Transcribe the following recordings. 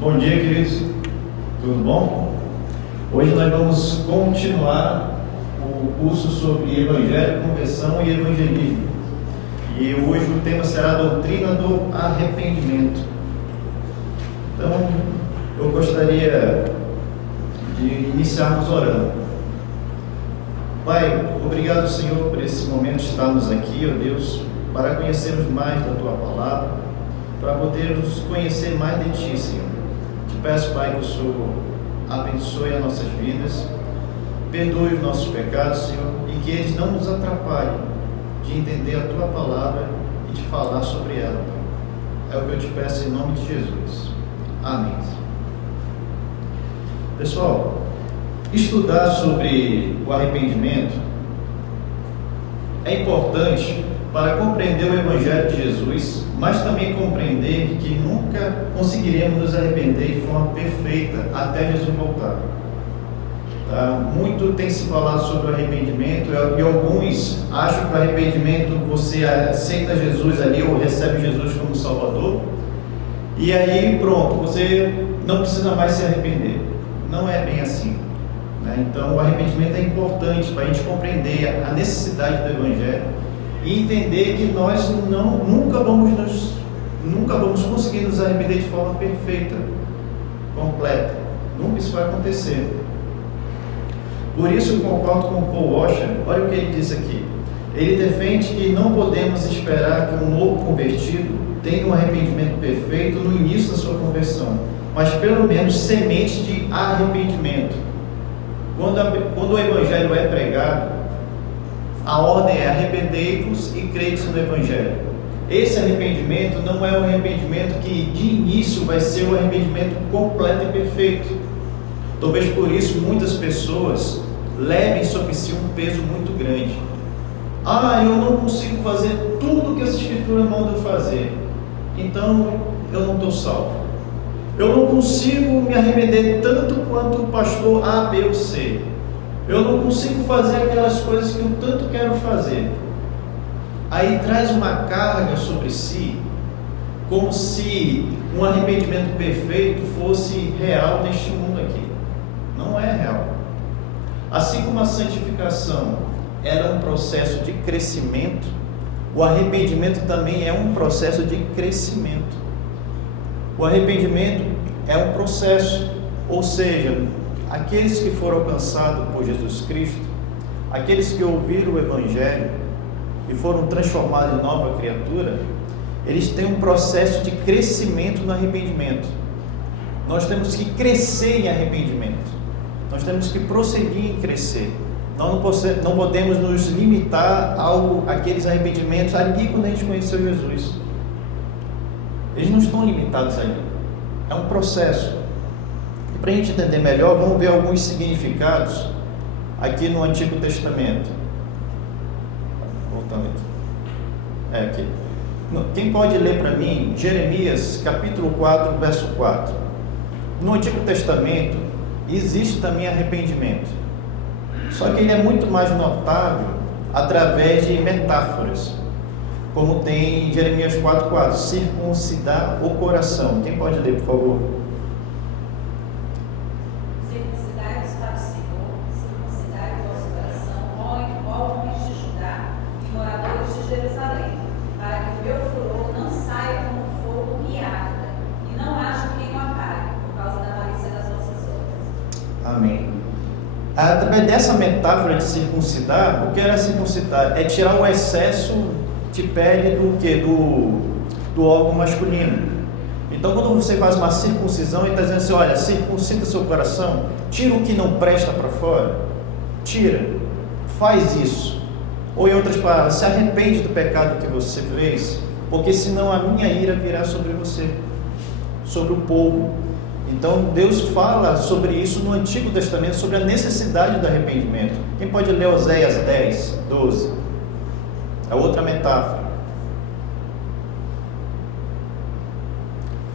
Bom dia, queridos. Tudo bom? Hoje nós vamos continuar o curso sobre Evangelho, Conversão e Evangelismo. E hoje o tema será a doutrina do arrependimento. Então, eu gostaria de iniciarmos orando. Pai, obrigado, Senhor, por esse momento de estarmos aqui, ó Deus, para conhecermos mais da Tua Palavra, para podermos conhecer mais de Ti, Senhor. Te peço, Pai, que o Senhor abençoe as nossas vidas, perdoe os nossos pecados, Senhor, e que eles não nos atrapalhem de entender a Tua Palavra e de falar sobre ela. É o que eu te peço em nome de Jesus. Amém. Pessoal, estudar sobre o arrependimento é importante para compreender o Evangelho de Jesus, mas também compreender que nunca conseguiremos nos arrepender de forma perfeita até Jesus voltar. Muito tem se falado sobre o arrependimento e alguns acham que o arrependimento você aceita Jesus ali ou recebe Jesus como Salvador e aí pronto, você não precisa mais se arrepender. Não é bem assim. Então o arrependimento é importante para a gente compreender a necessidade do Evangelho e entender que nós nunca vamos conseguir nos arrepender de forma perfeita, completa. Nunca isso vai acontecer. Por isso eu concordo com o Paul Washer. Olha o que ele diz aqui. Ele defende que não podemos esperar que um novo convertido tenha um arrependimento perfeito no início da sua conversão, mas pelo menos semente de arrependimento. Quando o Evangelho é pregado, a ordem é arrependei-vos e crede no Evangelho. Esse arrependimento não é um arrependimento que de início vai ser um arrependimento completo e perfeito. Talvez por isso muitas pessoas levem sobre si um peso muito grande. Eu não consigo fazer tudo que essa Escritura manda eu fazer, então eu não estou salvo. Eu não consigo me arrepender tanto quanto o pastor A, B ou C. Eu não consigo fazer aquelas coisas que eu tanto quero fazer. Aí traz uma carga sobre si, como se um arrependimento perfeito fosse real neste mundo aqui. Não é real. Assim como a santificação era um processo de crescimento, o arrependimento também é um processo de crescimento. O arrependimento é um processo, ou seja, aqueles que foram alcançados por Jesus Cristo, aqueles que ouviram o Evangelho e foram transformados em nova criatura, eles têm um processo de crescimento no arrependimento. Nós temos que crescer em arrependimento, nós temos que prosseguir em crescer. Nós não podemos nos limitar àqueles arrependimentos ali quando a gente conheceu Jesus. Eles não estão limitados ali, é um processo. E para a gente entender melhor, vamos ver alguns significados aqui no Antigo Testamento. Voltando aqui. Quem pode ler para mim Jeremias capítulo 4, verso 4? No Antigo Testamento existe também arrependimento, só que ele é muito mais notável através de metáforas, como tem em Jeremias 4,4, circuncidar o coração. Quem pode ler, por favor? Circuncidai-vos para o Senhor, circuncidai o vosso coração, ó homens de Judá e moradores de Jerusalém, para que o meu furor não saia como fogo e arda, e não haja quem o apague, por causa da malícia das vossas obras. Amém. Através dessa metáfora de circuncidar, o que era circuncidar? É tirar o excesso de pele do órgão masculino. Então, quando você faz uma circuncisão, ele está dizendo assim: olha, circuncida seu coração, tira o que não presta para fora, tira, faz isso. Ou em outras palavras, se arrepende do pecado que você fez, porque senão a minha ira virá sobre você, sobre o povo. Então Deus fala sobre isso no Antigo Testamento, sobre a necessidade do arrependimento. Quem pode ler Oséias 10, 12? É outra metáfora.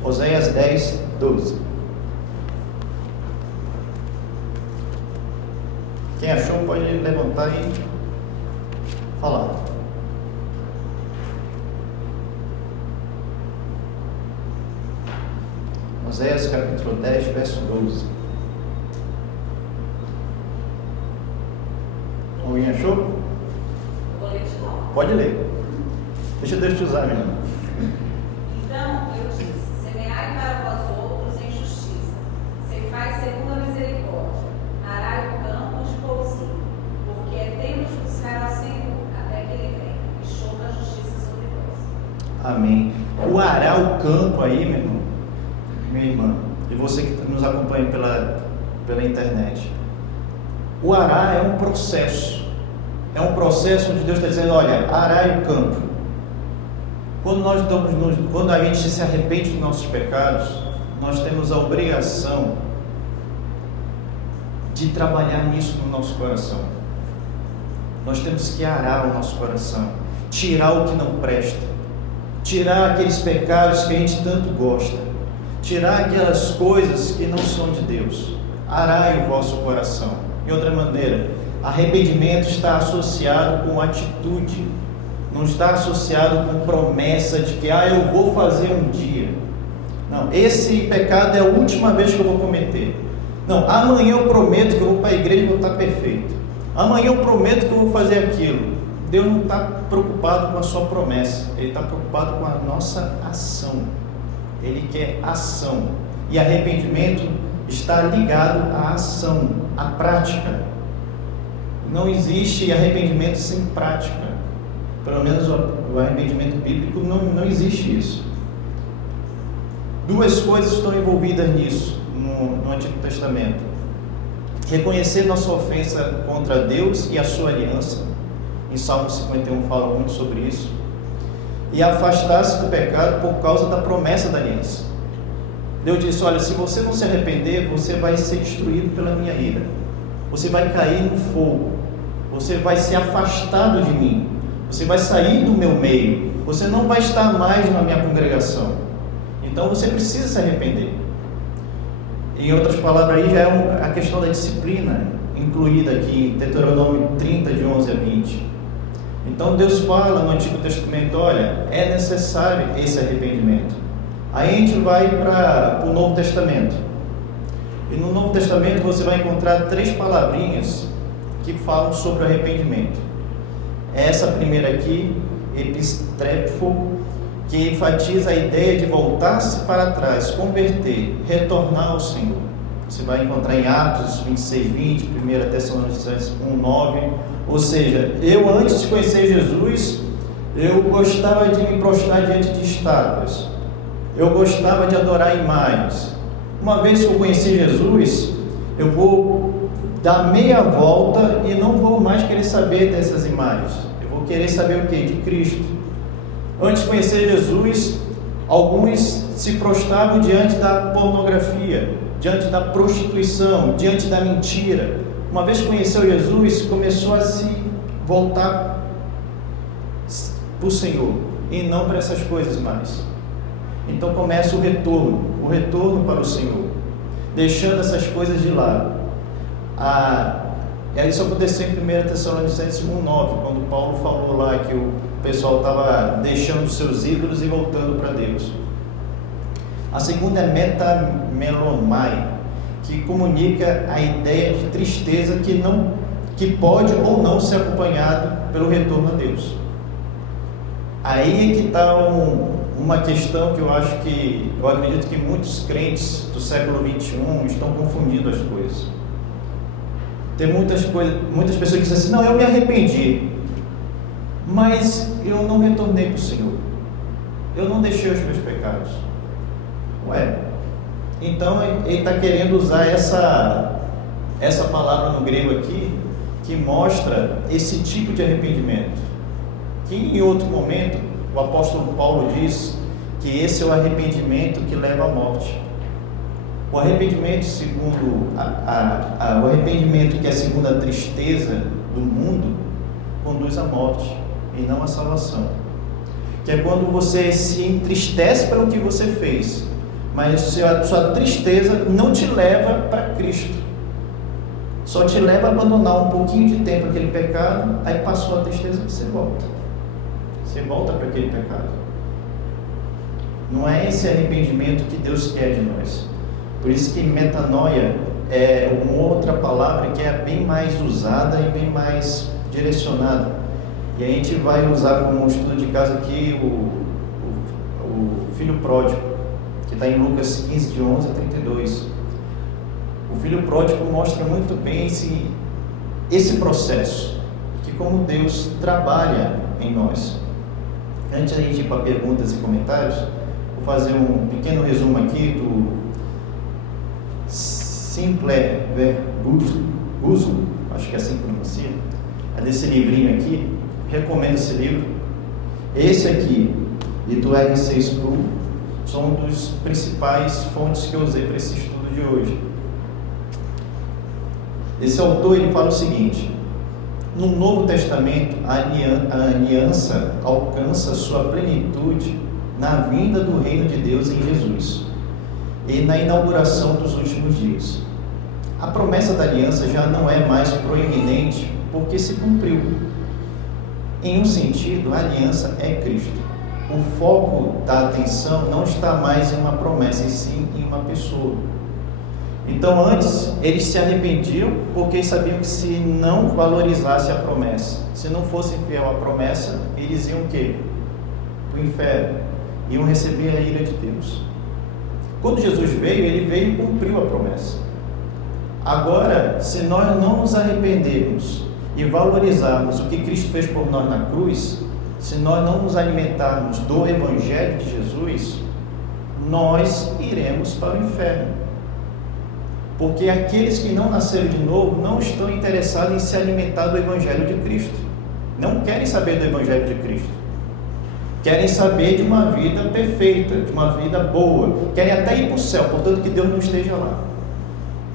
Oséias 10, 12. Quem achou pode levantar e falar. Oséias capítulo 10, verso 12. Alguém achou? Vou ler de novo. Pode ler. Deixa Deus te usar, menino. Então eu disse: semeai para vós outros em justiça, ceifai segundo a misericórdia, arai o campo de pousinho, porque é tempo de buscar ao Senhor, até que Ele venha, e chova a justiça sobre vós. Amém. O arar o campo aí, meu irmão, minha irmã, e você que nos acompanha pela internet. O arar é um processo. É um processo onde Deus está dizendo: olha, arai o campo. Quando a gente se arrepende dos nossos pecados, nós temos a obrigação de trabalhar nisso no nosso coração. Nós temos que arar o nosso coração, tirar o que não presta, tirar aqueles pecados que a gente tanto gosta, tirar aquelas coisas que não são de Deus. Arai o vosso coração. De outra maneira, arrependimento está associado com atitude, não está associado com promessa de que eu vou fazer um dia. Não, esse pecado é a última vez que eu vou cometer. Não, amanhã eu prometo que eu vou para a igreja e vou estar perfeito. Amanhã eu prometo que eu vou fazer aquilo. Deus não está preocupado com a sua promessa, Ele está preocupado com a nossa ação. Ele quer ação. E arrependimento está ligado à ação, à prática. Não existe arrependimento sem prática. Pelo menos o arrependimento bíblico não existe isso. Duas coisas estão envolvidas nisso no Antigo Testamento: reconhecer nossa ofensa contra Deus e a sua aliança. Em Salmo 51 fala muito sobre isso. E afastar-se do pecado por causa da promessa da aliança. Deus disse: olha, se você não se arrepender, você vai ser destruído pela minha ira. Você vai cair no fogo. Você vai ser afastado de mim. Você vai sair do meu meio. Você não vai estar mais na minha congregação. Então você precisa se arrepender. Em outras palavras, aí já é a questão da disciplina incluída aqui em Deuteronômio 30, de 11 a 20. Então Deus fala no Antigo Testamento: olha, é necessário esse arrependimento. Aí a gente vai para o Novo Testamento. E no Novo Testamento você vai encontrar 3 palavrinhas que falam sobre arrependimento. Essa primeira aqui, epistrepho, que enfatiza a ideia de voltar-se para trás, converter, retornar ao Senhor. Você vai encontrar em Atos 26, 20, 1 Tessalonicenses 1, 9. Ou seja, eu antes de conhecer Jesus, eu gostava de me prostrar diante de estátuas. Eu gostava de adorar imagens. Uma vez que eu conheci Jesus, eu vou dar meia volta e não vou mais querer saber dessas imagens. Eu vou querer saber o que? De Cristo. Antes de conhecer Jesus, alguns se prostravam diante da pornografia, diante da prostituição, diante da mentira. Uma vez que conheceu Jesus, começou a se voltar para o Senhor e não para essas coisas mais. Então começa o retorno para o Senhor, deixando essas coisas de lado. Isso aconteceu em 1 Tessalonicenses 1,9, quando Paulo falou lá que o pessoal estava deixando os seus ídolos e voltando para Deus. A segunda é metamelomai, que comunica a ideia de tristeza que pode ou não ser acompanhado pelo retorno a Deus. Aí é que está uma questão que eu acredito que muitos crentes do século 21 estão confundindo as coisas. Tem muitas pessoas que dizem assim: não, eu me arrependi, mas eu não retornei para o Senhor, eu não deixei os meus pecados. Ué, então ele está querendo usar essa palavra no grego aqui, que mostra esse tipo de arrependimento, que em outro momento o apóstolo Paulo diz que esse é o arrependimento que leva à morte. O arrependimento o arrependimento que é segundo a tristeza do mundo conduz à morte e não à salvação. Que é quando você se entristece pelo que você fez, mas a sua tristeza não te leva para Cristo, só te leva a abandonar um pouquinho de tempo aquele pecado. Aí passou a tristeza, você volta para aquele pecado. Não é esse arrependimento que Deus quer de nós. Por isso que metanoia é uma outra palavra que é bem mais usada e bem mais direcionada. E a gente vai usar como estudo de casa aqui o filho pródigo, que está em Lucas 15, de 11 a 32. O filho pródigo mostra muito bem esse processo, que como Deus trabalha em nós. Antes de a gente ir para perguntas e comentários, vou fazer um pequeno resumo aqui do Simple Verguso, acho que é assim que pronuncia, é desse livrinho aqui. Recomendo esse livro. Esse aqui e do R.C. Sproul são um dos principais fontes que eu usei para esse estudo de hoje. Esse autor ele fala o seguinte: no Novo Testamento a aliança alcança sua plenitude na vinda do reino de Deus em Jesus e na inauguração dos últimos dias. A promessa da aliança já não é mais proeminente porque se cumpriu. Em um sentido, a aliança é Cristo. O foco da atenção não está mais em uma promessa, e sim em uma pessoa. Então, antes, eles se arrependiam porque sabiam que se não valorizasse a promessa, se não fosse fiel à promessa, eles iam o quê? Para o inferno. Iam receber a ira de Deus. Quando Jesus veio, ele veio e cumpriu a promessa. Agora, se nós não nos arrependermos e valorizarmos o que Cristo fez por nós na cruz, se nós não nos alimentarmos do Evangelho de Jesus, nós iremos para o inferno. Porque aqueles que não nasceram de novo não estão interessados em se alimentar do Evangelho de Cristo. Não querem saber do Evangelho de Cristo. Querem saber de uma vida perfeita, de uma vida boa. Querem até ir para o céu, portanto que Deus não esteja lá.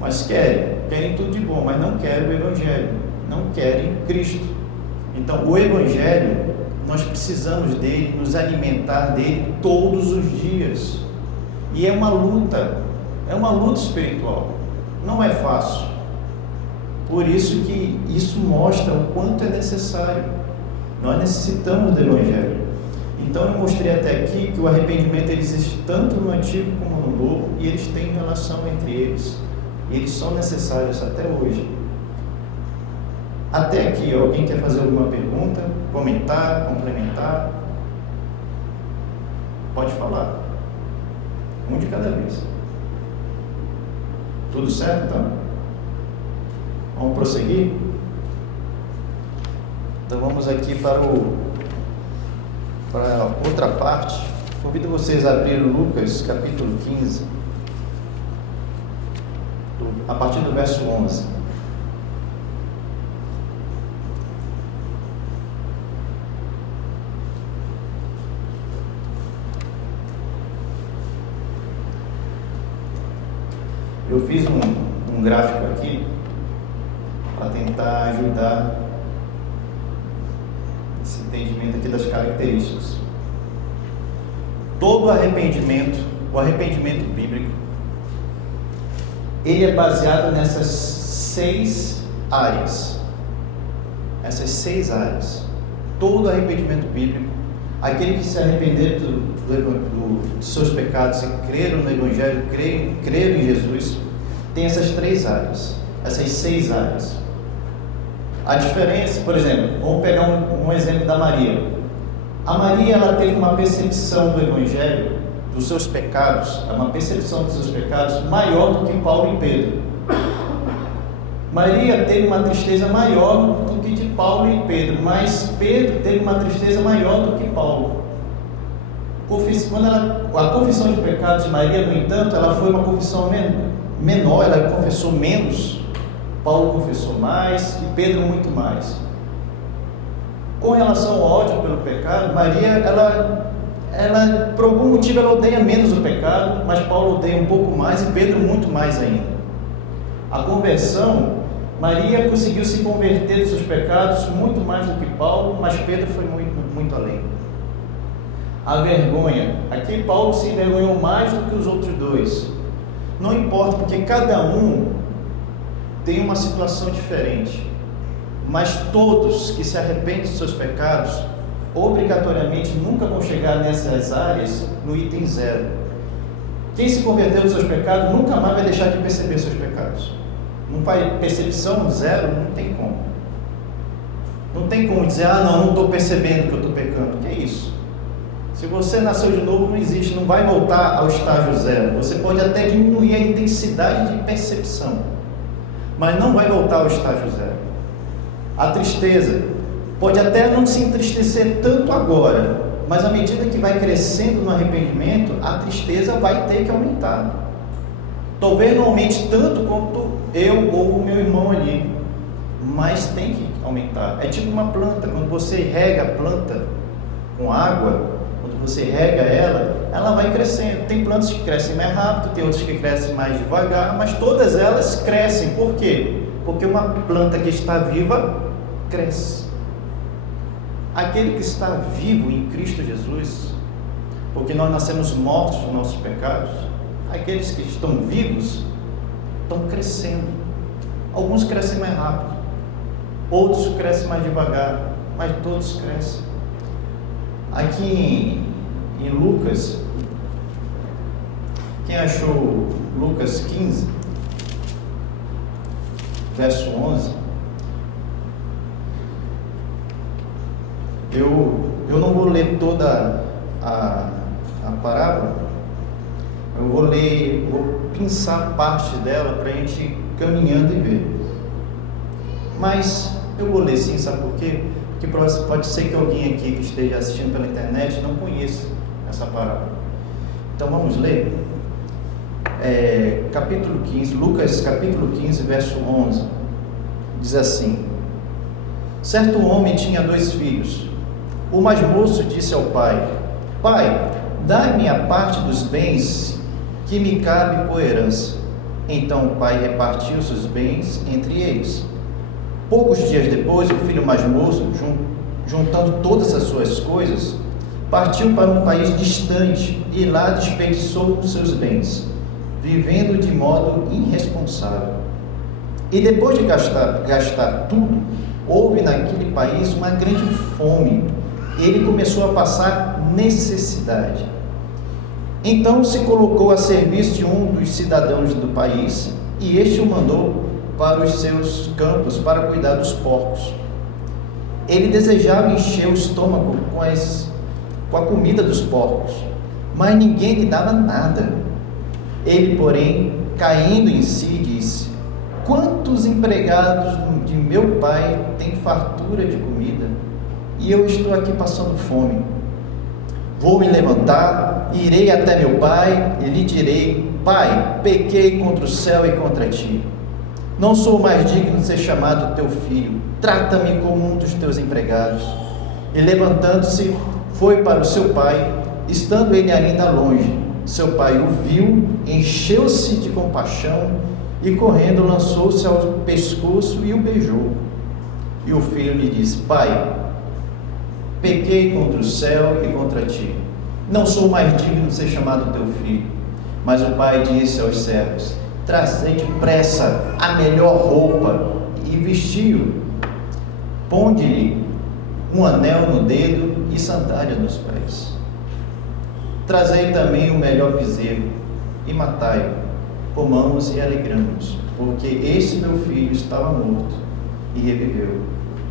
Mas querem tudo de bom, mas não querem o Evangelho, não querem Cristo. Então o Evangelho, nós precisamos dele, nos alimentar dele todos os dias. E é uma luta espiritual. Não é fácil. Por isso que isso mostra o quanto é necessário. Nós necessitamos do Evangelho. Então eu mostrei até aqui que o arrependimento ele existe tanto no Antigo como no Novo, e eles têm relação entre eles. Eles são necessários até hoje. Até aqui, alguém quer fazer alguma pergunta, comentar, complementar? Pode falar. Um de cada vez. Tudo certo, então? Vamos prosseguir? Então vamos aqui para outra parte. Convido vocês a abrir Lucas capítulo 15, a partir do verso 11. Eu fiz um gráfico aqui para tentar ajudar esse entendimento aqui das características. Todo arrependimento, o arrependimento bíblico, ele é baseado nessas 6 áreas. Essas 6 áreas. Todo arrependimento bíblico, aquele que se arrepender dos seus pecados e creram no Evangelho, creram em Jesus, tem essas 3 áreas, essas 6 áreas. A diferença, por exemplo, vamos pegar um exemplo da Maria. A Maria, ela teve uma percepção do Evangelho, dos seus pecados, uma percepção dos seus pecados maior do que Paulo e Pedro. Maria teve uma tristeza maior do que de Paulo e Pedro, mas Pedro teve uma tristeza maior do que Paulo. A confissão de pecados de Maria, no entanto, ela foi uma confissão menor, ela confessou menos. Paulo confessou mais e Pedro muito mais. Com relação ao ódio pelo pecado, Maria, ela por algum motivo ela odeia menos o pecado, mas Paulo odeia um pouco mais e Pedro muito mais ainda. A conversão, Maria conseguiu se converter dos seus pecados muito mais do que Paulo, mas Pedro foi muito, muito além. A vergonha, aqui Paulo se envergonhou mais do que os outros dois. Não importa, porque cada um tem uma situação diferente, mas todos que se arrependem dos seus pecados obrigatoriamente nunca vão chegar nessas áreas no item 0. Quem se converteu dos seus pecados nunca mais vai deixar de perceber seus pecados. Não vai, percepção 0, não tem como. Não tem como dizer, não estou percebendo que eu estou pecando. Que é isso? Se você nasceu de novo, não existe, não vai voltar ao estágio 0. Você pode até diminuir a intensidade de percepção, mas não vai voltar ao estágio 0. A tristeza pode até não se entristecer tanto agora, mas à medida que vai crescendo no arrependimento, a tristeza vai ter que aumentar. Talvez não aumente tanto quanto eu ou o meu irmão ali, mas tem que aumentar. É tipo uma planta, quando você rega a planta com água, quando você rega ela vai crescendo. Tem plantas que crescem mais rápido, tem outras que crescem mais devagar, mas todas elas crescem. Por quê? Porque uma planta que está viva cresce. Aquele que está vivo em Cristo Jesus, porque nós nascemos mortos dos nossos pecados, aqueles que estão vivos estão crescendo. Alguns crescem mais rápido, outros crescem mais devagar, mas todos crescem. Aqui em Lucas, quem achou Lucas 15, verso 11, eu não vou ler toda a parábola, eu vou pensar parte dela para a gente ir caminhando e ver. Mas eu vou ler sim, sabe por quê? Porque pode ser que alguém aqui que esteja assistindo pela internet não conheça essa parábola. Então vamos ler. Capítulo 15, Lucas capítulo 15, verso 11, diz assim: certo homem tinha 2 filhos. O mais moço disse ao pai: Pai, dá-me a parte dos bens que me cabe por herança. Então o pai repartiu seus bens entre eles. Poucos dias depois, o filho mais moço, juntando todas as suas coisas, partiu para um país distante e lá desperdiçou seus bens, vivendo de modo irresponsável. E depois de gastar tudo, houve naquele país uma grande fome. Ele começou a passar necessidade. Então se colocou a serviço de um dos cidadãos do país, e este o mandou para os seus campos para cuidar dos porcos. Ele desejava encher o estômago com a comida dos porcos, mas ninguém lhe dava nada. Ele, porém, caindo em si, disse: quantos empregados de meu pai têm fartura de comida, e eu estou aqui passando fome? Vou me levantar, irei até meu pai e lhe direi: Pai, pequei contra o céu e contra ti. Não sou mais digno de ser chamado teu filho. Trata-me como um dos teus empregados. E levantando-se, foi para o seu pai. Estando ele ainda longe, seu pai o viu, encheu-se de compaixão e, correndo, lançou-se ao pescoço e o beijou. E o filho lhe disse: Pai, pequei contra o céu e contra ti. Não sou mais digno de ser chamado teu filho. Mas o pai disse aos servos: trazei depressa a melhor roupa e vestiu. Ponde-lhe um anel no dedo e sandália nos pés. Trazei também o melhor bezerro e matai-o. Comamos e alegramos, porque este meu filho estava morto e reviveu.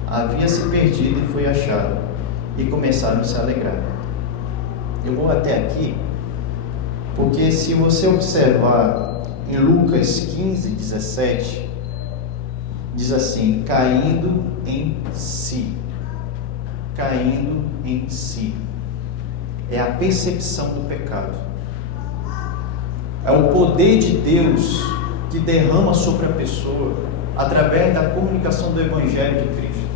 Havia se perdido e foi achado. E começaram a se alegrar. Eu vou até aqui, porque se você observar em Lucas 15, 17, diz assim: caindo em si. Caindo em si. É a percepção do pecado. É o poder de Deus que derrama sobre a pessoa através da comunicação do Evangelho de Cristo.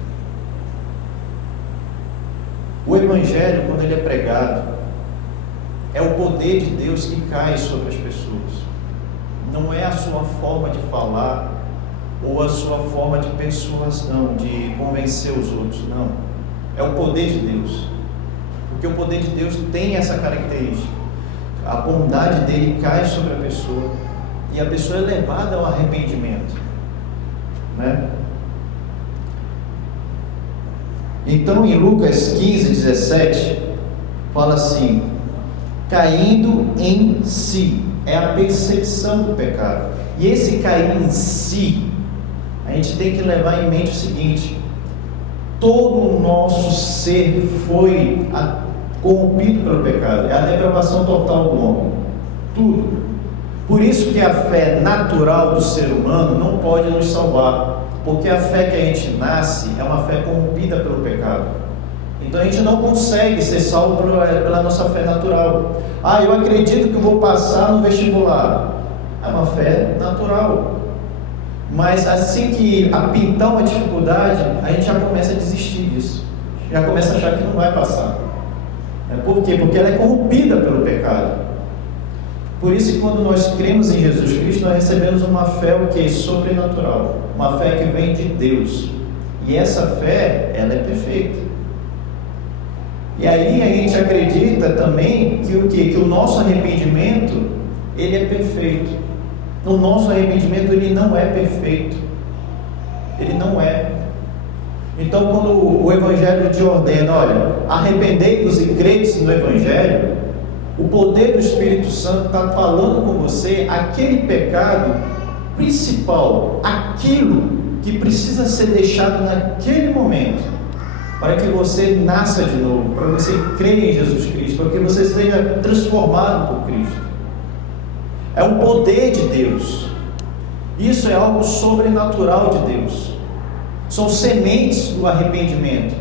O Evangelho, quando ele é pregado, é o poder de Deus que cai sobre as pessoas. Não é a sua forma de falar ou a sua forma de persuasão, de convencer os outros, não. É o poder de Deus. Porque o poder de Deus tem essa característica. A bondade dele cai sobre a pessoa e a pessoa é levada ao arrependimento, né? Então, em Lucas 15:17, fala assim: caindo em si, é a percepção do pecado. E esse cair em si, a gente tem que levar em mente o seguinte: todo o nosso ser foi corrompido pelo pecado, é a depravação total do homem, tudo. Por isso que a fé natural do ser humano não pode nos salvar, porque a fé que a gente nasce é uma fé corrompida pelo pecado. Então a gente não consegue ser salvo pela nossa fé natural. Eu acredito que eu vou passar no vestibular. É uma fé natural. Mas assim que pintar uma dificuldade, a gente já começa a desistir disso. Já começa a achar que não vai passar. Por quê? Porque ela é corrompida pelo pecado. Por isso que quando nós cremos em Jesus Cristo, nós recebemos uma fé sobrenatural. Uma fé que vem de Deus. E essa fé, ela é perfeita. E aí a gente acredita também que o nosso arrependimento, ele é perfeito. O nosso arrependimento, ele não é perfeito. Ele não é. Então, quando o Evangelho te ordena, olha, arrependei-vos e credes no Evangelho, o poder do Espírito Santo está falando com você aquele pecado principal, aquilo que precisa ser deixado naquele momento, para que você nasça de novo, para você crer em Jesus Cristo, para que você seja transformado por Cristo. É o poder de Deus. Isso é algo sobrenatural de Deus. São sementes do arrependimento.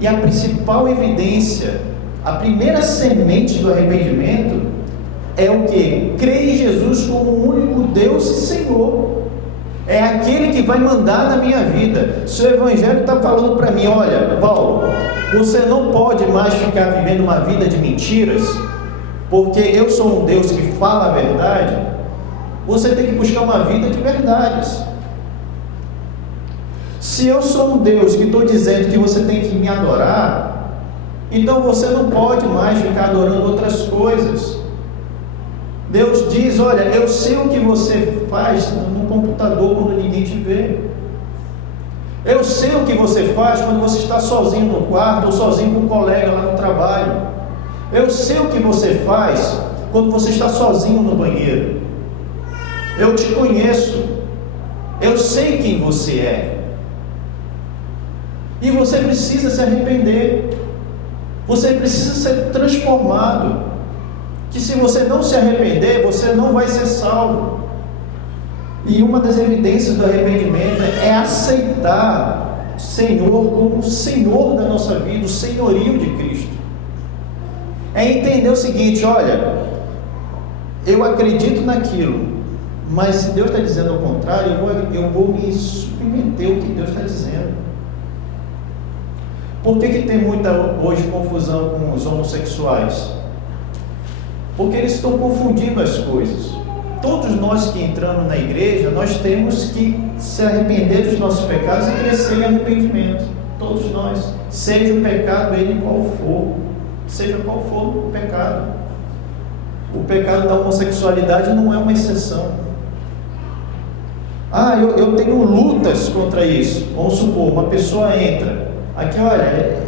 E a principal evidência, a primeira semente do arrependimento é o quê? Crer em Jesus como o único Deus e Senhor. É aquele que vai mandar na minha vida. Se o Evangelho está falando para mim, olha, Paulo, você não pode mais ficar vivendo uma vida de mentiras, porque eu sou um Deus que fala a verdade. Você tem que buscar uma vida de verdades. Se eu sou um Deus que estou dizendo que você tem que me adorar, então você não pode mais ficar adorando outras coisas. Deus diz, olha, eu sei o que você faz no computador quando ninguém te vê. Eu sei o que você faz quando você está sozinho no quarto ou sozinho com um colega lá no trabalho. Eu sei o que você faz quando você está sozinho no banheiro. Eu te conheço. Eu sei quem você é. E você precisa se arrepender. Você precisa ser transformado. Que se você não se arrepender, você não vai ser salvo. E uma das evidências do arrependimento é aceitar o Senhor como o Senhor da nossa vida, o senhorio de Cristo. É entender o seguinte, olha, eu acredito naquilo, mas se Deus está dizendo ao contrário, eu vou me submeter ao que Deus está dizendo. Por que tem muita hoje confusão com os homossexuais? Porque eles estão confundindo as coisas. Todos nós que entramos na igreja, nós temos que se arrepender dos nossos pecados e crescer em arrependimento. Todos nós. Seja o pecado ele qual for. Seja qual for o pecado. O pecado da homossexualidade não é uma exceção. Eu tenho lutas contra isso. Vamos supor, uma pessoa entra. Aqui, olha,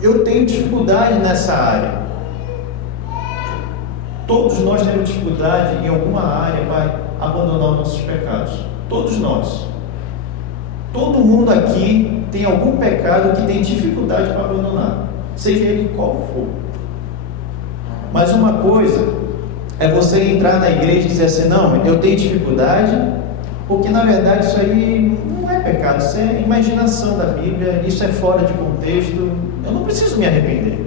eu tenho dificuldade nessa área. Todos nós temos dificuldade em alguma área para abandonar os nossos pecados. Todos nós. Todo mundo aqui tem algum pecado que tem dificuldade para abandonar, seja ele qual for. Mas uma coisa é você entrar na igreja e dizer assim, não, eu tenho dificuldade, porque na verdade isso aí não é pecado, isso é imaginação da Bíblia, isso é fora de contexto, eu não preciso me arrepender.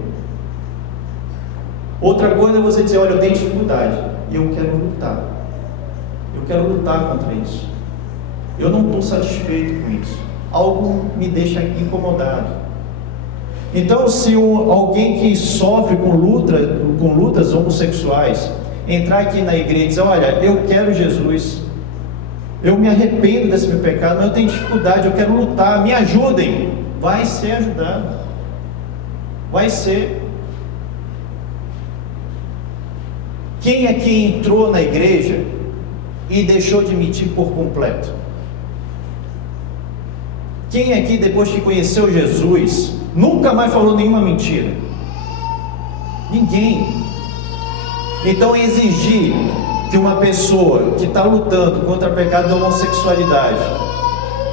Outra coisa é você dizer, olha, eu tenho dificuldade e eu quero lutar. Eu quero lutar contra isso. Eu não estou satisfeito com isso. Algo me deixa incomodado. Então, se alguém que sofre com lutas homossexuais entrar aqui na igreja e dizer, olha, eu quero Jesus, eu me arrependo desse meu pecado, mas eu tenho dificuldade, eu quero lutar, me ajudem, vai ser ajudado. Vai ser. Quem aqui entrou na igreja e deixou de mentir por completo? Quem aqui, depois que conheceu Jesus, nunca mais falou nenhuma mentira. Ninguém. Então, exigir que uma pessoa que está lutando contra o pecado da homossexualidade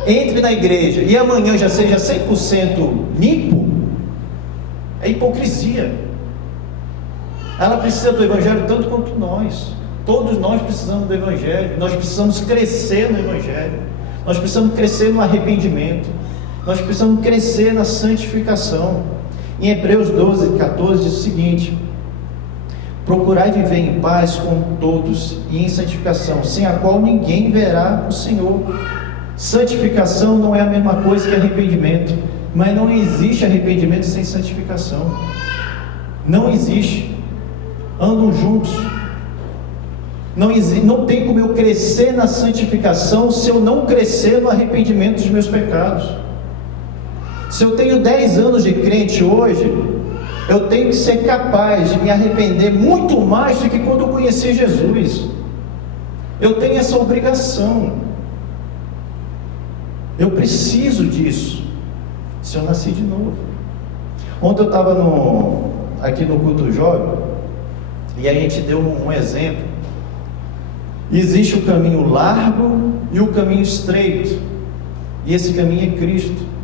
entre na igreja e amanhã já seja 100% limpo, é hipocrisia. Ela precisa do Evangelho tanto quanto nós. Todos nós precisamos do Evangelho. Nós precisamos crescer no Evangelho. Nós precisamos crescer no arrependimento. Nós precisamos crescer na santificação. Em Hebreus 12, 14 diz o seguinte: procurai viver em paz com todos e em santificação, sem a qual ninguém verá o Senhor. Santificação não é a mesma coisa que arrependimento, mas não existe arrependimento sem santificação. Não existe. Andam juntos. Não tem como eu crescer na santificação se eu não crescer no arrependimento dos meus pecados. Se eu tenho 10 anos de crente hoje, eu tenho que ser capaz de me arrepender muito mais do que quando eu conheci Jesus. Eu tenho essa obrigação. Eu preciso disso, se eu nasci de novo. Ontem eu estava aqui no culto jovem, e a gente deu um exemplo. Existe o caminho largo e o caminho estreito, e esse caminho é Cristo.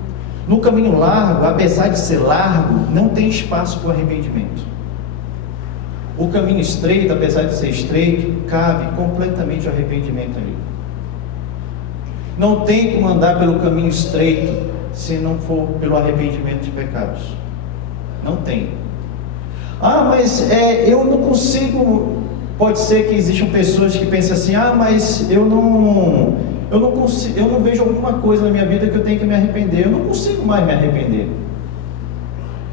No caminho largo, apesar de ser largo, não tem espaço para o arrependimento. O caminho estreito, apesar de ser estreito, cabe completamente o arrependimento ali. Não tem como andar pelo caminho estreito se não for pelo arrependimento de pecados. Não tem. Mas eu não consigo. Pode ser que existam pessoas que pensem assim: mas eu não vejo alguma coisa na minha vida que eu tenho que me arrepender. Eu não consigo mais me arrepender.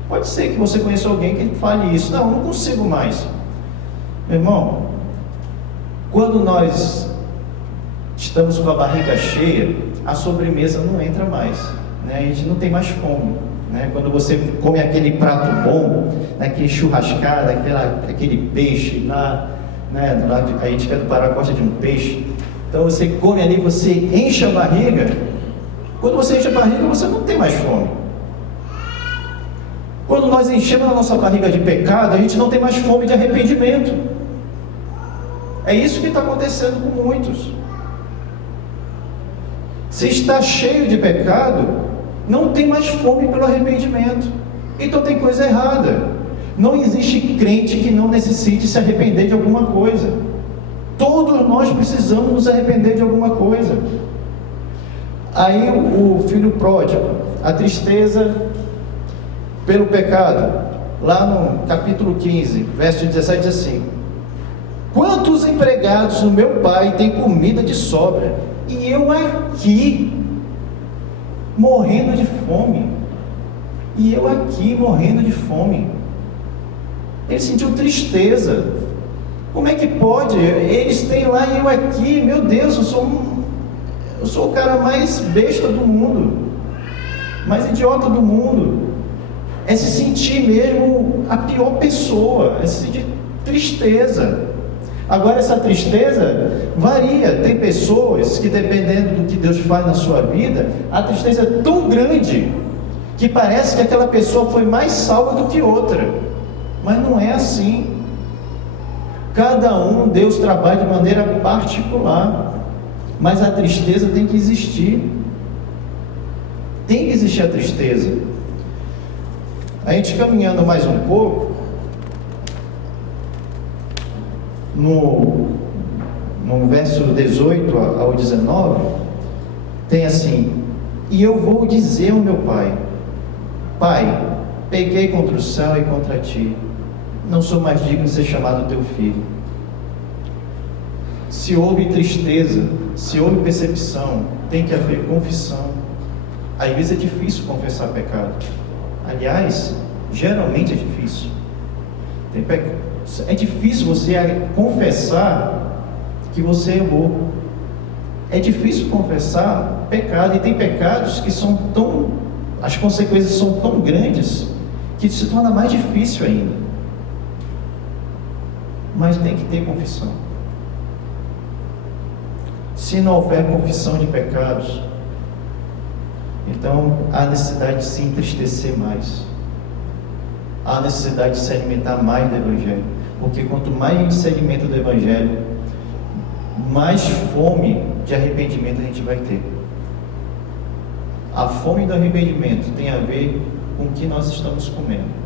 Pode ser que você conheça alguém que fale isso. Não, eu não consigo mais. Meu irmão, quando nós estamos com a barriga cheia, a sobremesa não entra mais, né? A gente não tem mais fome, né? Quando você come aquele prato bom, aquele churrascada, aquele peixe lá, né? Lá a gente que é do Pará gosta de um peixe. Então você come ali, você enche a barriga. Quando você enche a barriga, você não tem mais fome. Quando nós enchemos a nossa barriga de pecado, a gente não tem mais fome de arrependimento. É isso que está acontecendo com muitos. Se está cheio de pecado, não tem mais fome pelo arrependimento. Então tem coisa errada. Não existe crente que não necessite se arrepender de alguma coisa. Todos nós precisamos nos arrepender de alguma coisa. Aí o filho pródigo, a tristeza pelo pecado, lá no capítulo 15, verso 17 diz assim: quantos empregados no meu pai têm comida de sobra, e eu aqui morrendo de fome. Ele sentiu tristeza. Como é que pode? Eles têm lá e eu aqui. Meu Deus, eu sou o cara mais besta do mundo, mais idiota do mundo. É se sentir mesmo a pior pessoa, é se sentir tristeza. Agora, essa tristeza varia. Tem pessoas que, dependendo do que Deus faz na sua vida, a tristeza é tão grande que parece que aquela pessoa foi mais salva do que outra. Mas não é assim. Cada um, Deus trabalha de maneira particular. Mas a tristeza tem que existir. Tem que existir a tristeza. A gente caminhando mais um pouco, no verso 18 ao 19, tem assim: e eu vou dizer ao meu pai: Pai, pequei contra o céu e contra ti, não sou mais digno de ser chamado teu filho. Se houve tristeza, se houve percepção, tem que haver confissão. Às vezes é difícil confessar pecado. Aliás, geralmente é difícil. É difícil você confessar que você errou. É difícil confessar pecado. E tem pecados que as consequências são tão grandes que se torna mais difícil ainda. Mas tem que ter confissão. Se não houver confissão de pecados, Então, há necessidade de se entristecer mais. Há necessidade de se alimentar mais do Evangelho. Porque quanto mais a gente se alimenta do Evangelho, mais fome de arrependimento a gente vai ter. A fome do arrependimento tem a ver com o que nós estamos comendo.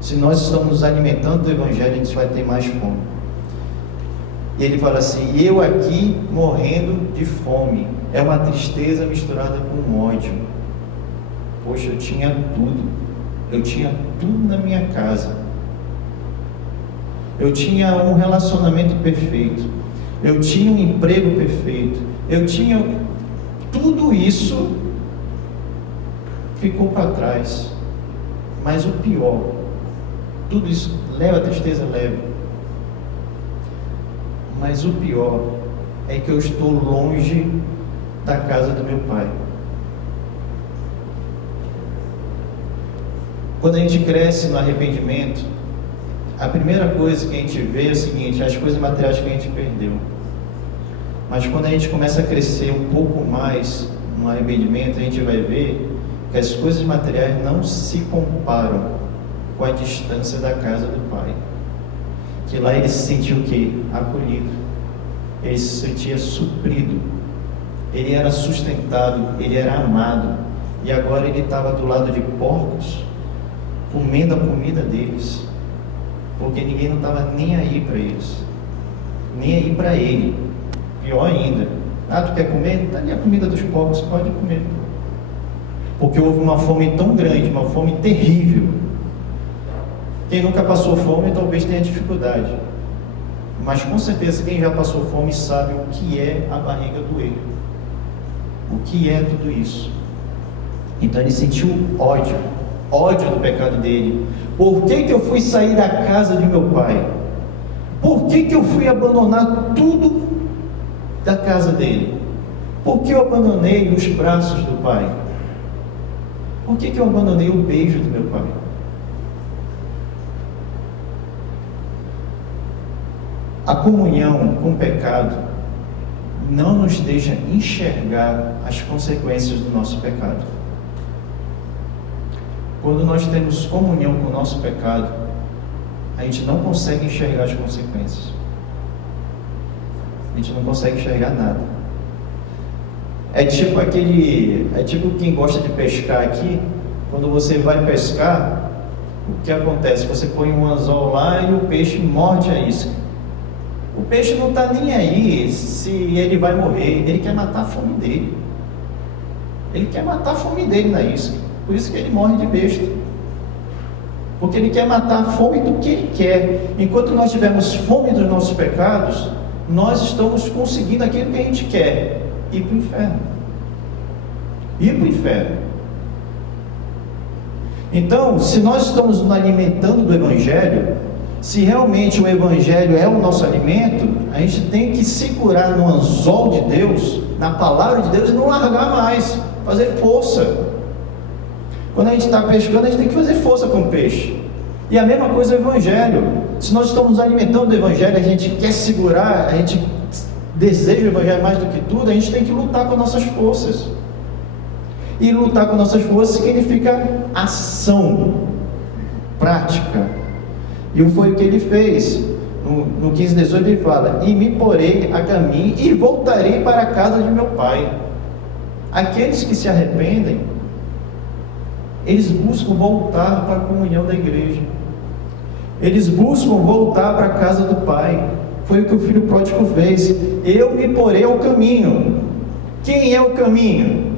Se nós estamos nos alimentando do Evangelho, a gente vai ter mais fome. E ele fala assim: eu aqui morrendo de fome. É uma tristeza misturada com ódio. Poxa, eu tinha tudo. Eu tinha tudo na minha casa. Eu tinha um relacionamento perfeito. Eu tinha um emprego perfeito. Eu tinha tudo isso, ficou para trás. Mas o pior, tudo isso leva a tristeza, leva. Mas o pior é que eu estou longe da casa do meu pai. Quando a gente cresce no arrependimento, a primeira coisa que a gente vê é o seguinte: as coisas materiais que a gente perdeu. Mas quando a gente começa a crescer um pouco mais no arrependimento, a gente vai ver que as coisas materiais não se comparam com a distância da casa do pai. Que lá ele se sentiu o quê? Acolhido. Ele se sentia suprido. Ele era sustentado, ele era amado. E agora ele estava do lado de porcos, comendo a comida deles, porque ninguém não estava nem aí para eles, nem aí para ele. Pior ainda: ah, tu quer comer? Está ali a comida dos porcos, pode comer. Porque houve uma fome tão grande, uma fome terrível. Quem nunca passou fome talvez tenha dificuldade, mas com certeza quem já passou fome sabe o que é a barriga doer, o que é tudo isso. Então ele sentiu ódio do pecado dele. Por que eu fui sair da casa de meu pai? Por que eu fui abandonar tudo da casa dele? Por que eu abandonei os braços do pai? Por que eu abandonei o beijo do meu pai? A comunhão com o pecado não nos deixa enxergar as consequências do nosso pecado. Quando nós temos comunhão com o nosso pecado, a gente não consegue enxergar as consequências. A gente não consegue enxergar nada. É tipo quem gosta de pescar aqui. Quando você vai pescar, o que acontece? Você põe um anzol lá e o peixe morde a isca. O peixe não está nem aí se ele vai morrer. Ele quer matar a fome dele. Ele quer matar a fome dele na isca. Por isso que ele morre de besta. Porque ele quer matar a fome do que ele quer. Enquanto nós tivermos fome dos nossos pecados, nós estamos conseguindo aquilo que a gente quer: ir para o inferno. Ir para o inferno. Então, se nós estamos nos alimentando do Evangelho, se realmente o Evangelho é o nosso alimento, a gente tem que segurar no anzol de Deus, na palavra de Deus, e não largar mais, fazer força. Quando a gente está pescando, a gente tem que fazer força com o peixe. E a mesma coisa é o Evangelho. Se nós estamos nos alimentando do Evangelho, a gente quer segurar, a gente deseja o Evangelho mais do que tudo, a gente tem que lutar com nossas forças. E lutar com nossas forças significa ação prática. E foi o que ele fez. No 15:18 ele fala: e me porei a caminho e voltarei para a casa de meu pai. Aqueles que se arrependem, eles buscam voltar para a comunhão da igreja. Eles buscam voltar para a casa do pai. Foi o que o filho pródigo fez. Eu me porei ao caminho. Quem é o caminho?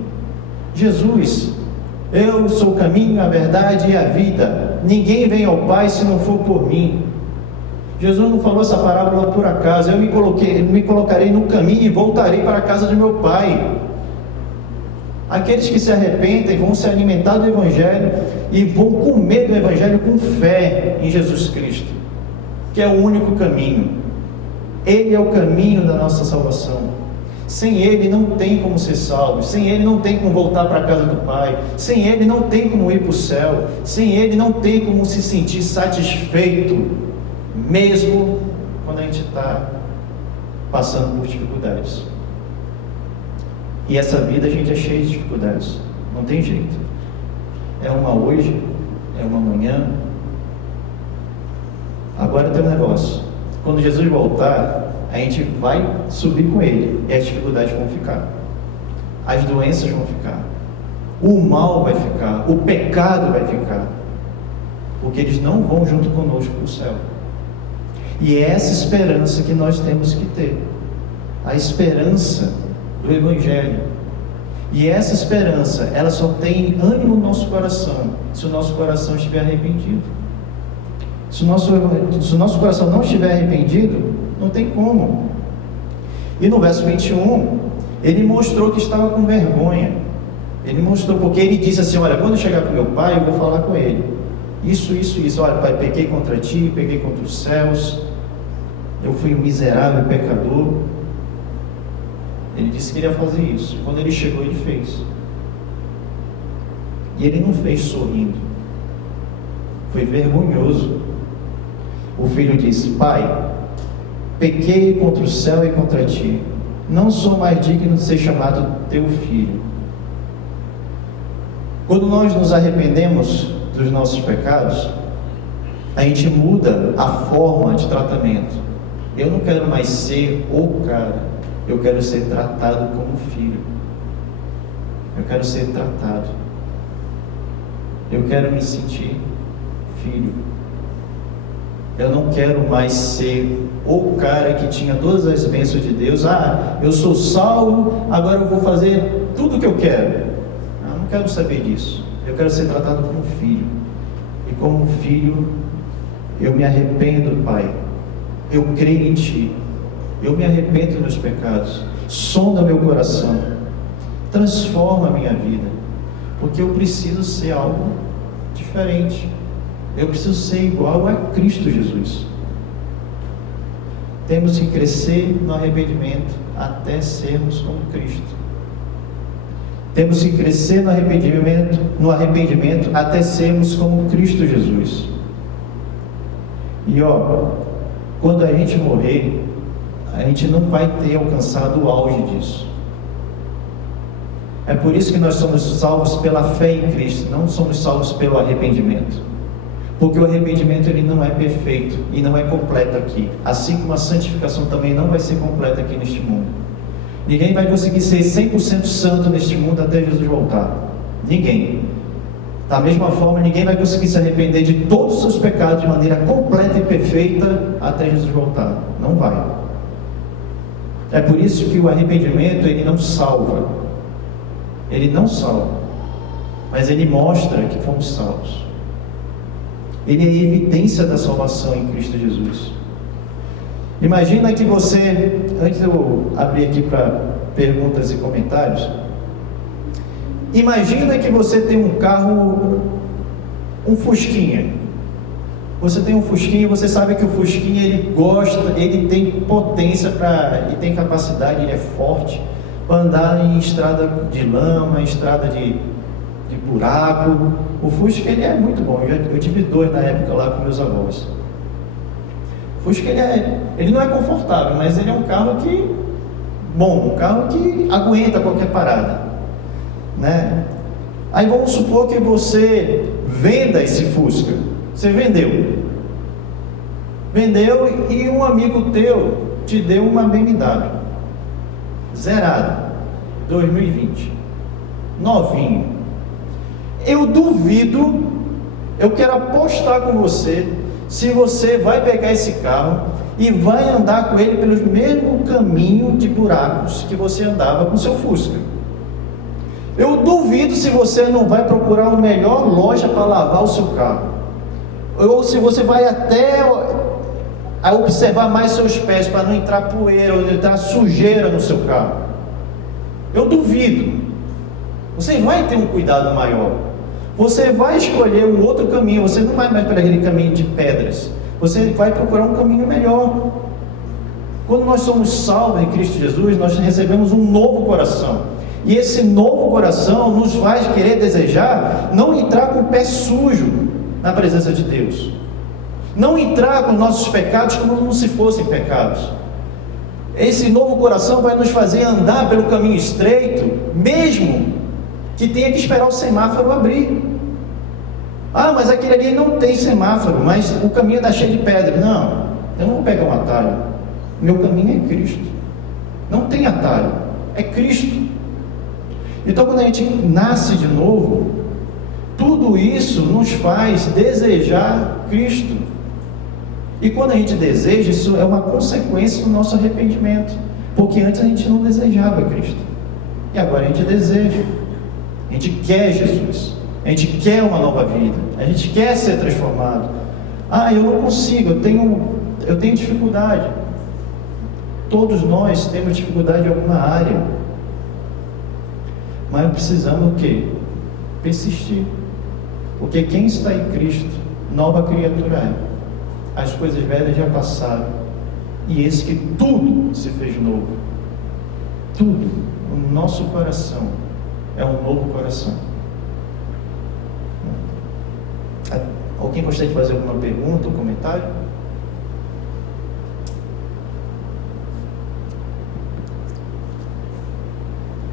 Jesus. Eu sou o caminho, a verdade e a vida. Ninguém vem ao Pai se não for por mim. Jesus não falou essa parábola por acaso. Eu me colocarei no caminho e voltarei para a casa de meu Pai. Aqueles que se arrependem vão se alimentar do Evangelho e vão comer do Evangelho com fé em Jesus Cristo, que é o único caminho. Ele é o caminho da nossa salvação. Sem Ele não tem como ser salvo. Sem Ele não tem como voltar para a casa do Pai. Sem Ele não tem como ir para o céu. Sem Ele não tem como se sentir satisfeito, mesmo quando a gente está passando por dificuldades. E essa vida a gente é cheio de dificuldades. Não tem jeito. É uma hoje, é uma amanhã. Agora tem um negócio. Quando Jesus voltar, a gente vai subir com Ele e as dificuldades vão ficar. As doenças vão ficar. O mal vai ficar. O pecado vai ficar. Porque eles não vão junto conosco para o céu. E é essa esperança que nós temos que ter. A esperança do Evangelho. E essa esperança, ela só tem ânimo no nosso coração, se o nosso coração estiver arrependido. Se o nosso coração não estiver arrependido, não tem como. E no verso 21, ele mostrou que estava com vergonha. Ele mostrou, porque ele disse assim: olha, quando eu chegar com meu pai, eu vou falar com ele. Isso. Olha, pai, pequei contra ti, pequei contra os céus. Eu fui um miserável pecador. Ele disse que ele ia fazer isso. Quando ele chegou, ele fez. E ele não fez sorrindo. Foi vergonhoso. O filho disse: pai, pequei contra o céu e contra ti. Não sou mais digno de ser chamado teu filho. Quando nós nos arrependemos dos nossos pecados, a gente muda a forma de tratamento. Eu não quero mais ser o cara. Eu quero ser tratado como filho. Eu quero ser tratado. Eu quero me sentir filho. Eu não quero mais ser o cara que tinha todas as bênçãos de Deus. Eu sou salvo, agora eu vou fazer tudo o que eu quero. Eu não quero saber disso. Eu quero ser tratado como filho. E como filho, eu me arrependo, Pai. Eu creio em Ti. Eu me arrependo dos meus pecados. Sonda meu coração. Transforma a minha vida. Porque eu preciso ser algo diferente. Eu preciso ser igual a Cristo Jesus. Temos que crescer no arrependimento até sermos como Cristo. Temos que crescer no arrependimento até sermos como Cristo Jesus. E quando a gente morrer, a gente não vai ter alcançado o auge disso. É por isso que nós somos salvos pela fé em Cristo, não somos salvos pelo arrependimento. Porque o arrependimento ele não é perfeito e não é completo aqui. Assim como a santificação também não vai ser completa aqui neste mundo. Ninguém vai conseguir ser 100% santo neste mundo até Jesus voltar. Ninguém. Da mesma forma, ninguém vai conseguir se arrepender de todos os seus pecados de maneira completa e perfeita até Jesus voltar. Não vai. É por isso que o arrependimento ele não salva. Ele não salva. Mas ele mostra que fomos salvos. Ele é a evidência da salvação em Cristo Jesus. Imagina que você, antes de eu abrir aqui para perguntas e comentários, imagina que você tem um carro, um Fusquinha. Você tem um Fusquinha e você sabe que o Fusquinha ele tem potência ele tem capacidade, ele é forte para andar em estrada de lama, estrada de buraco. O Fusca ele é muito bom. Eu tive 2 na época lá com meus avós. O Fusca ele não é confortável, mas ele é um carro um carro que aguenta qualquer parada, né? Aí vamos supor que você venda esse Fusca. Você vendeu e um amigo teu te deu uma BMW zerada, 2020, novinho. Eu duvido, eu quero apostar com você, se você vai pegar esse carro e vai andar com ele pelo mesmo caminho de buracos que você andava com seu Fusca. Eu duvido se você não vai procurar uma melhor loja para lavar o seu carro, ou se você vai até a observar mais seus pés para não entrar poeira ou não entrar sujeira no seu carro. Eu duvido. Você vai ter um cuidado maior. Você vai escolher um outro caminho. Você não vai mais para aquele caminho de pedras. Você vai procurar um caminho melhor. Quando nós somos salvos em Cristo Jesus, nós recebemos um novo coração. E esse novo coração nos faz querer desejar não entrar com o pé sujo na presença de Deus. Não entrar com nossos pecados como se fossem pecados. Esse novo coração vai nos fazer andar pelo caminho estreito, mesmo que tenha que esperar o semáforo abrir. Ah, mas aquele ali não tem semáforo, mas o caminho está cheio de pedra. Não, eu não vou pegar um atalho. Meu caminho é Cristo. Não tem atalho, é Cristo. Então, quando a gente nasce de novo, tudo isso nos faz desejar Cristo. E quando a gente deseja, isso é uma consequência do nosso arrependimento. Porque antes a gente não desejava Cristo. E agora a gente deseja. A gente quer Jesus. A gente quer uma nova vida. A gente quer ser transformado. Ah, eu não consigo, eu tenho dificuldade. Todos nós temos dificuldade em alguma área. Mas precisamos o quê? Persistir. Porque quem está em Cristo, nova criatura é. As coisas velhas já passaram. E esse que tudo se fez novo. Tudo. O nosso coração é um novo coração. Alguém gostaria de fazer alguma pergunta ou comentário?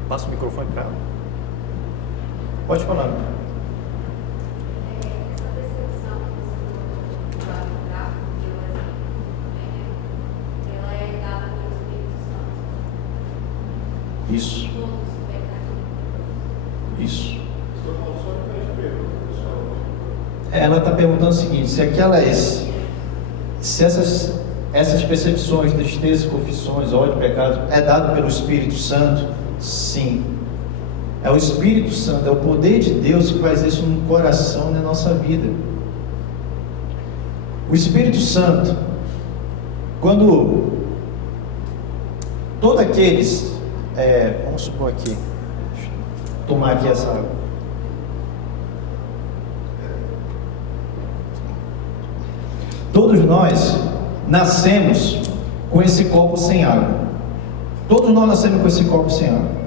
Passa o microfone para ela. Pode falar. Essa percepção que você falou do gráfico, ela é dada pelo Espírito Santo. Isso. Todos os pecados. Isso. Ela está perguntando o seguinte: se essas percepções, tristeza, confissões, ódio, pecado, é dado pelo Espírito Santo? Sim. É o Espírito Santo, é o poder de Deus que faz isso no coração, na nossa vida. O Espírito Santo, quando todos aqueles, vamos supor aqui, deixa eu tomar aqui essa água. Todos nós nascemos com esse copo sem água. Todos nós nascemos com esse copo sem água.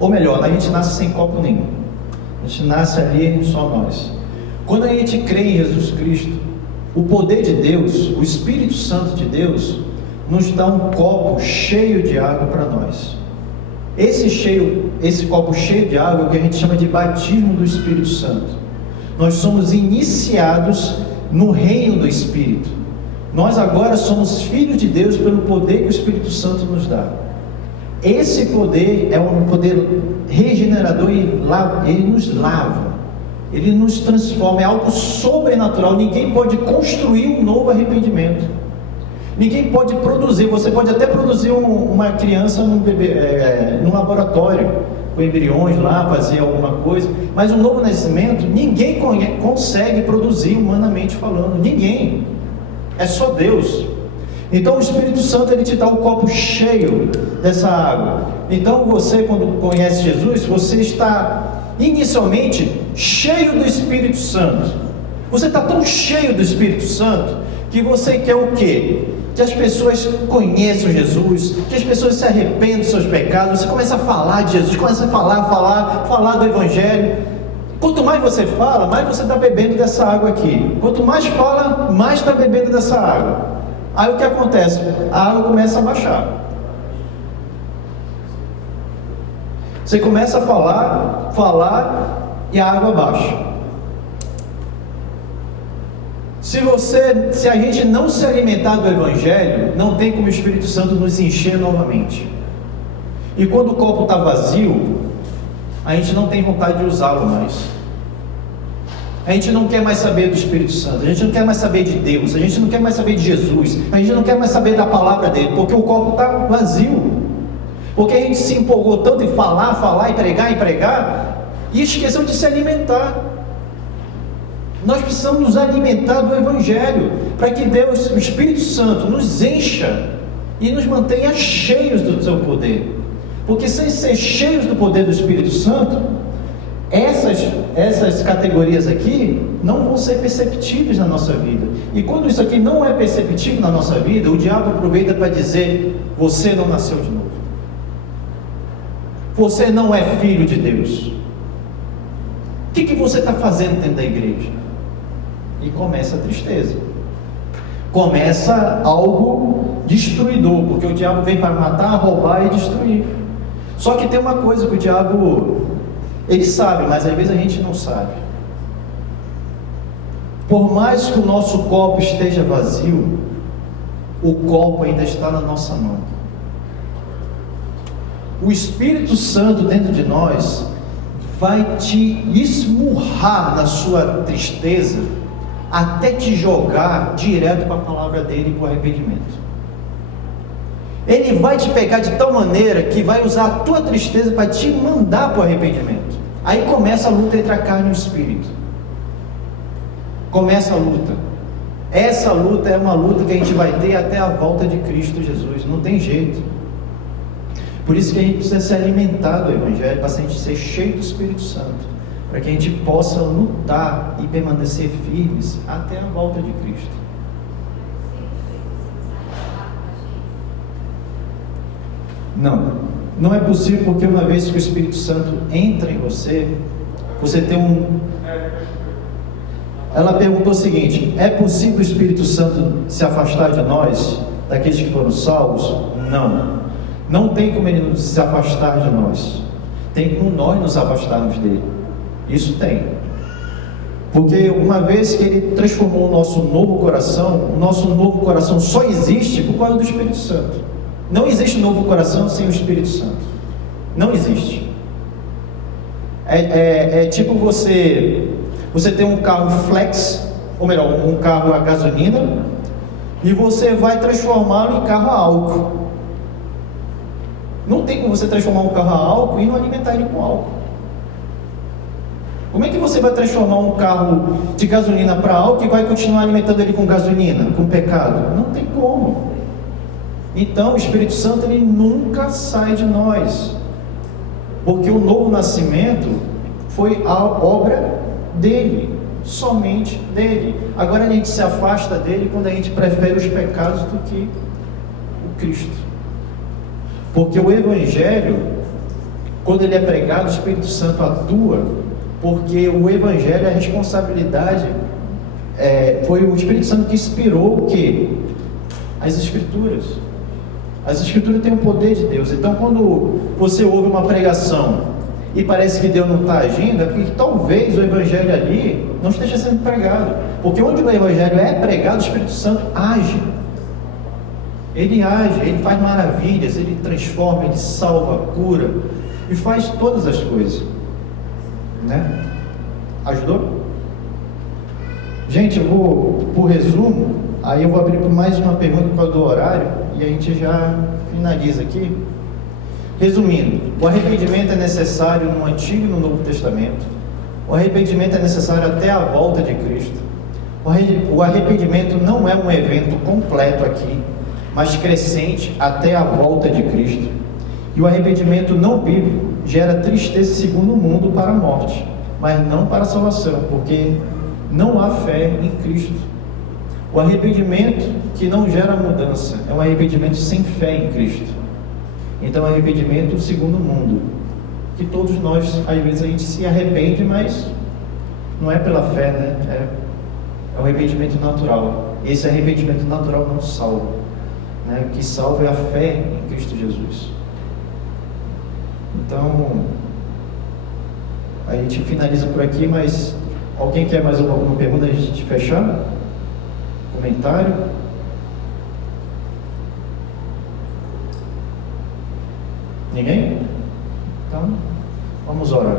Ou melhor, a gente nasce sem copo nenhum. A gente nasce ali só nós. Quando a gente crê em Jesus Cristo, o poder de Deus, o Espírito Santo de Deus, nos dá um copo cheio de água para nós. Esse copo cheio de água é o que a gente chama de batismo do Espírito Santo. Nós somos iniciados no reino do Espírito. Nós agora somos filhos de Deus pelo poder que o Espírito Santo nos dá. Esse poder é um poder regenerador e ele nos lava, ele nos transforma, é algo sobrenatural. Ninguém pode construir um novo arrependimento, ninguém pode produzir. Você pode até produzir uma criança num laboratório, com embriões lá, fazer alguma coisa, mas um novo nascimento, ninguém consegue produzir humanamente falando, ninguém, é só Deus. Então o Espírito Santo, ele te dá o copo cheio dessa água. Então você, quando conhece Jesus, você está inicialmente cheio do Espírito Santo. Você está tão cheio do Espírito Santo que você quer o quê? Que as pessoas conheçam Jesus, que as pessoas se arrependam dos seus pecados. Você começa a falar de Jesus, começa a falar do Evangelho. Quanto mais você fala, mais você está bebendo dessa água aqui. Quanto mais fala, mais está bebendo dessa água. Aí o que acontece? A água começa a baixar. Você começa a falar e a água baixa. Se a gente não se alimentar do Evangelho, não tem como o Espírito Santo nos encher novamente. E quando o copo está vazio, a gente não tem vontade de usá-lo mais. A gente não quer mais saber do Espírito Santo, a gente não quer mais saber de Deus, a gente não quer mais saber de Jesus, a gente não quer mais saber da palavra dele, porque o copo está vazio. Porque a gente se empolgou tanto em falar e pregar, e esqueceu de se alimentar. Nós precisamos nos alimentar do Evangelho, para que Deus, o Espírito Santo, nos encha e nos mantenha cheios do seu poder. Porque sem ser cheios do poder do Espírito Santo, essas categorias aqui não vão ser perceptíveis na nossa vida. E quando isso aqui não é perceptível na nossa vida, o diabo aproveita para dizer: você não nasceu de novo, você não é filho de Deus, o que você está fazendo dentro da igreja? E começa a tristeza, começa algo destruidor, porque o diabo vem para matar, roubar e destruir. Só que tem uma coisa que o diabo Ele sabe, mas às vezes a gente não sabe. Por mais que o nosso copo esteja vazio, o copo ainda está na nossa mão. O Espírito Santo dentro de nós vai te esmurrar na sua tristeza, até te jogar direto para a palavra dele e para o arrependimento. Ele vai te pegar de tal maneira que vai usar a tua tristeza para te mandar para o arrependimento. Aí começa a luta entre a carne e o espírito. Começa a luta. Essa luta é uma luta que a gente vai ter até a volta de Cristo Jesus. Não tem jeito. Por isso que a gente precisa se alimentar do Evangelho, para a gente ser cheio do Espírito Santo, para que a gente possa lutar e permanecer firmes até a volta de Cristo. Não é possível, porque uma vez que o Espírito Santo entra em você, você tem Ela perguntou o seguinte: é possível o Espírito Santo se afastar de nós, daqueles que foram salvos? Não tem como ele se afastar de nós. Tem como nós nos afastarmos dele. Isso tem. Porque uma vez que ele transformou o nosso novo coração só existe por causa do Espírito Santo. Não existe novo coração sem o Espírito Santo. Não existe. É tipo você tem um carro flex, ou melhor, um carro a gasolina, e você vai transformá-lo em carro a álcool. Não tem como você transformar um carro a álcool e não alimentar ele com álcool. Como é que você vai transformar um carro de gasolina para álcool e vai continuar alimentando ele com gasolina, com pecado? Não tem como. Então o Espírito Santo, ele nunca sai de nós, porque o novo nascimento foi a obra dele, somente dele. Agora a gente se afasta dele quando a gente prefere os pecados do que o Cristo. Porque o Evangelho, quando ele é pregado, o Espírito Santo atua, porque o Evangelho, a responsabilidade, foi o Espírito Santo que inspirou o quê? As Escrituras. As Escrituras têm o poder de Deus. Então quando você ouve uma pregação e parece que Deus não está agindo, é porque talvez o Evangelho ali não esteja sendo pregado. Porque onde o Evangelho é pregado, o Espírito Santo age. Ele age, ele faz maravilhas, ele transforma, ele salva, cura e faz todas as coisas, né? Ajudou? Gente, eu vou, por resumo, aí eu vou abrir para mais uma pergunta por causa do horário e a gente já finaliza aqui. Resumindo, o arrependimento é necessário no Antigo e no Novo Testamento. O arrependimento é necessário até a volta de Cristo. O arrependimento não é um evento completo aqui, mas crescente até a volta de Cristo. E o arrependimento não bíblico gera tristeza segundo o mundo para a morte, mas não para a salvação, porque não há fé em Cristo. O arrependimento que não gera mudança é um arrependimento sem fé em Cristo. Então, arrependimento segundo o mundo, que todos nós, às vezes a gente se arrepende, mas não é pela fé, né? É um arrependimento natural. Esse arrependimento natural não salva, né? O que salva é a fé em Cristo Jesus. Então, a gente finaliza por aqui, mas alguém quer mais alguma pergunta antes de a gente fechar? Comentário? Ninguém? Então, vamos orar.